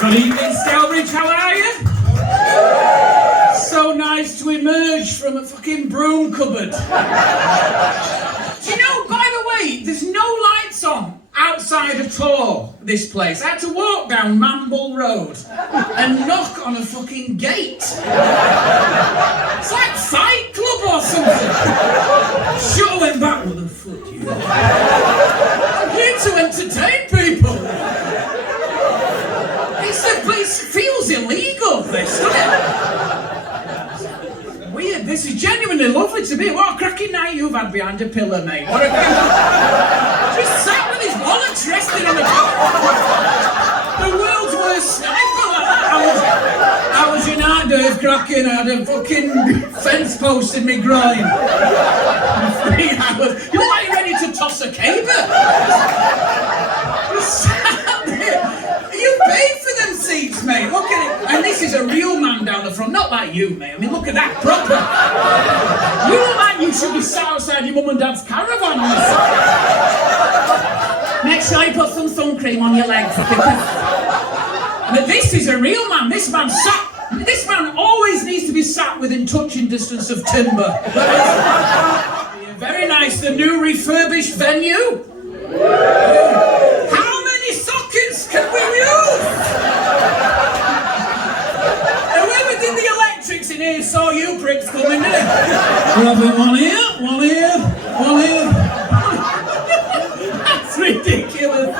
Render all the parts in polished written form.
Good evening, Stourbridge, how are you? So nice to emerge from a fucking broom cupboard. Do you know, by the way, there's no lights on outside at all, this place. I had to walk down Mamble Road and knock on a fucking gate. It's like Fight Club or something. Should have went back, what the fuck you? I'm here to entertain people. It feels illegal, this, doesn't it? Weird, this is genuinely lovely to be. What a cracking night you've had behind a pillar, mate. What a just sat with his wallet resting on the the world's worst sniper like that. How was your night, Dave? Cracking. I had a fucking fence post in me groin. 3 hours. You look like you're ready to toss a caber. Just sat there. You paid for them seats, mate. Look at it. And this is a real man down the front, not like you, mate. I mean, look at that, proper. You look like you should be sat outside your mum and dad's caravan on the side. Make sure you put some sun cream on your legs. But this is a real man. This man always needs to be sat within touching distance of timber. Very nice. The new refurbished venue. How many sockets can we use? Whoever did the electrics in here saw you pricks coming, didn't it? We'll have one here, one here, one here. That's ridiculous.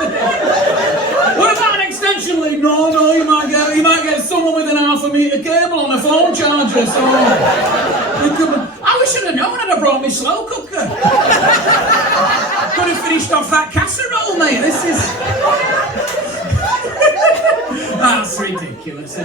What about an extension lead? No, you might get someone with an ½ metre cable on a phone charger, so I should have known I'd have brought me slow cooker. Could have finished off that casserole, mate. This is that's ridiculous.